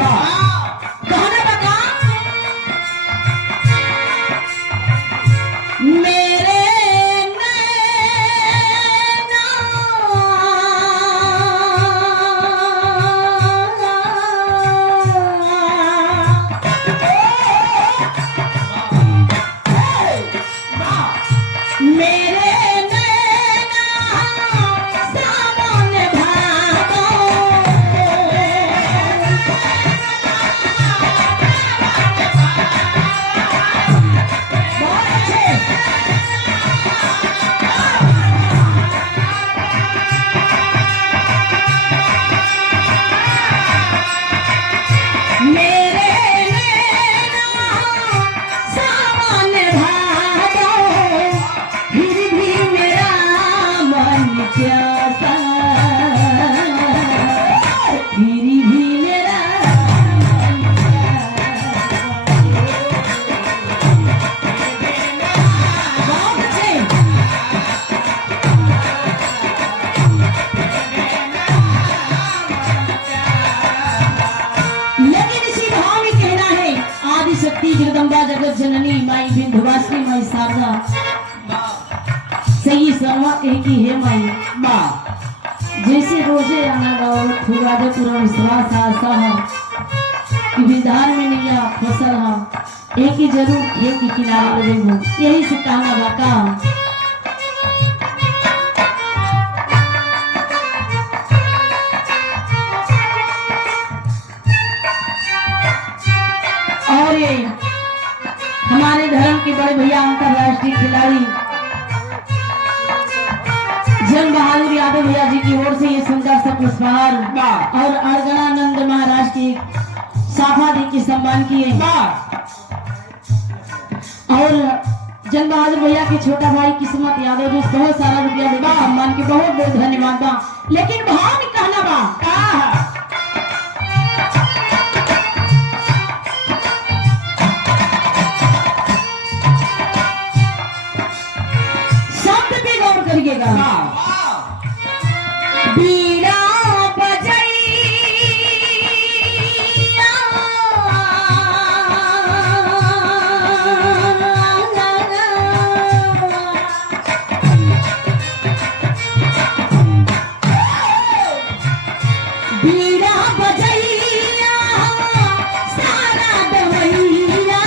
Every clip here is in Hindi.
कहने लगा मेरे जगदम्बा जगत जननी माई विंध्यवासिनी माई शारदा सही सर्वा एक ही है माई माँ जैसे रोजे पूरा विश्वास आशा है कि विधान में नैया फसल है एक ही जरूर एक ही किनारे लगे हो यही से कहना बाका और ये हमारे धर्म के बड़े भैया अंतरराष्ट्रीय खिलाड़ी जंग बहादुर यादव भैया जी की ओर से ये सुंदर सा पुष्पहार और अर्गणानंद महाराज की साफा दी की सम्मान किए और जंग बहादुर भैया के छोटा भाई किस्मत यादव जो बहुत सारा रुपया देगा सम्मान के बहुत बहुत धन्यवाद बा लेकिन भाव में कहना बा करिएगा बीड़ा बजैया बीड़ा बजैया सारा दवैया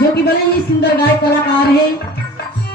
जो कि बड़े ही सुंदर गायक कलाकार है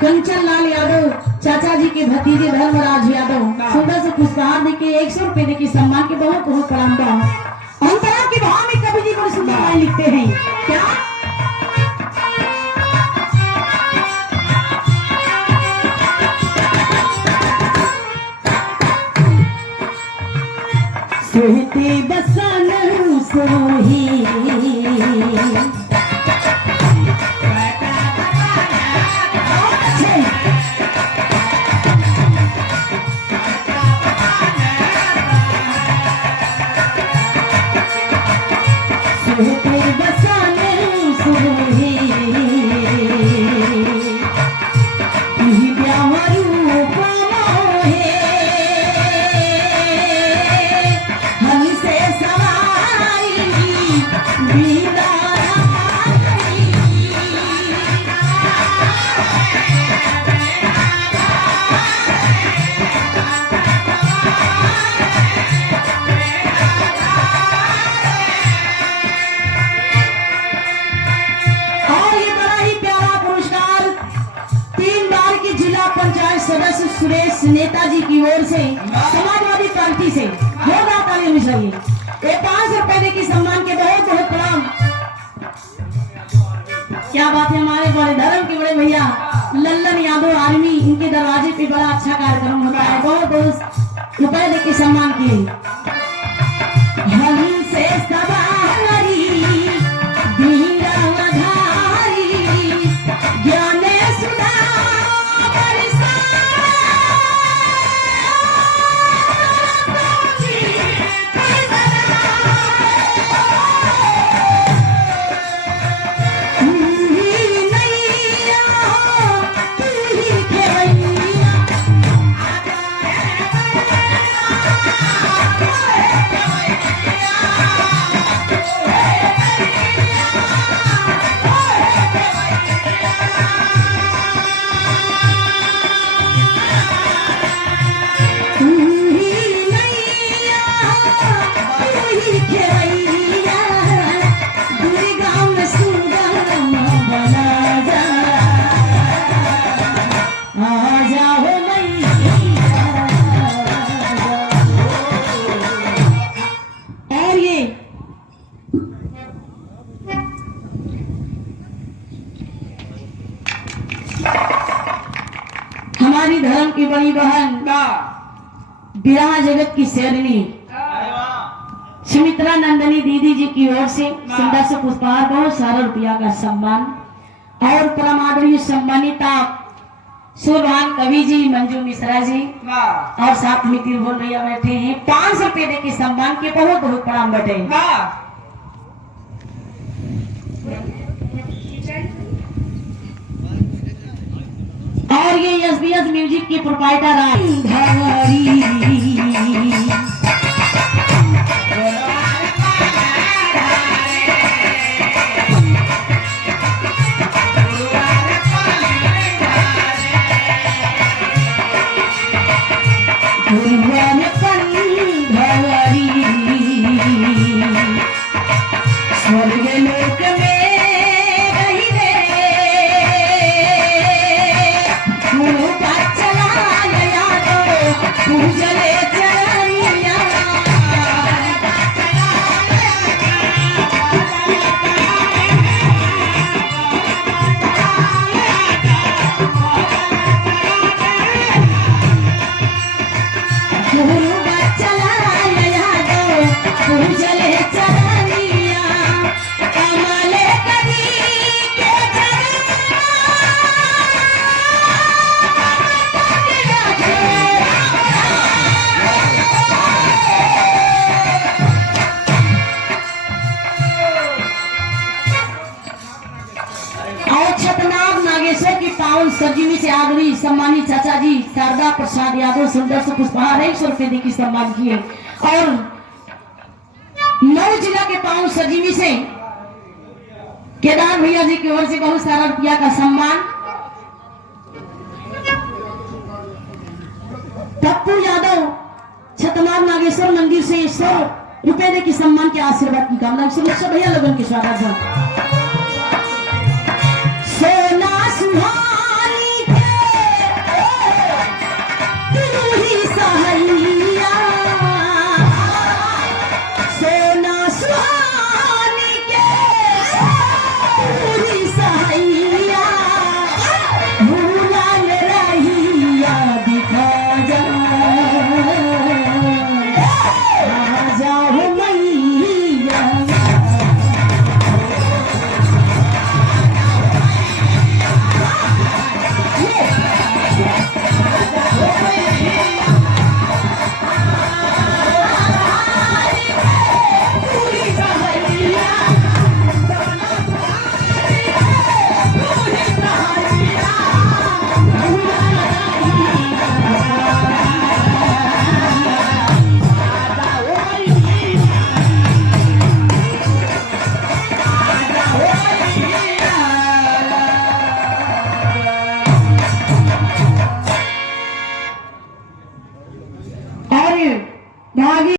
कंचन लाल यादव चाचा जी के भतीजे धर्मराज यादव सुंदर से पुष्पहार देके 100 रुपए देके सम्मान के बहुत बहुत प्रणाम बा अंतरा के भाव में कवि जी बड़ी सुंदर लाइन लिखते हैं क्या सोते बसन सोही सदस्य सुरेश नेताजी की ओर से समाजवादी पार्टी से नहीं चाहिए। ये 500 रुपए दे की सम्मान के बहुत बहुत प्रणाम। क्या बात है, हमारे बड़े धर्म के बड़े भैया लल्लन यादव आर्मी, इनके दरवाजे पे बड़ा अच्छा कार्यक्रम होता है। बहुत बहुत रुपए दे के सम्मान किए। हमसे सवारी हमारी धर्म की बड़ी बहन विराह जगत की शेरनी सुमित्रा नंदनी दीदी जी की ओर से सुंदर से पुष्पहार, बहुत सारा रुपया का सम्मान और परम आदरणीय सम्मानिता सुरभान कवि जी मंजू मिश्रा जी और साथ में तिरभुवन भैया बैठे हैं। 500 रुपए दे के सम्मान के बहुत बहुत प्रणाम बटे। और ये एसबीएस म्यूजिक की प्रोप्राइटर स्वर्ग लोक में पूजले चरनिया गुरु बचला यादव पूजले चरनिया कमले कभी के पावन सजीवी से आदरणीय सम्मानित चाचा जी शारदा प्रसाद यादव सुंदर से पुष्पहार 100 रुपए की सम्मान किए। और 9 जिला के पावन सजीवी से केदार भैया जी की ओर से बहुत सारा रुपया का सम्मान। पप्पू यादव छतनार नागेश्वर मंदिर से 100 रुपए दे की सम्मान के आशीर्वाद की कामना। सब भैया लोगों के स्वागत है। सोना सुहानी के तू ही सहाइया, सोना सुहानी के तू ही सहाइया, भूला रहिया दिखा जा जाओ मैया। भागी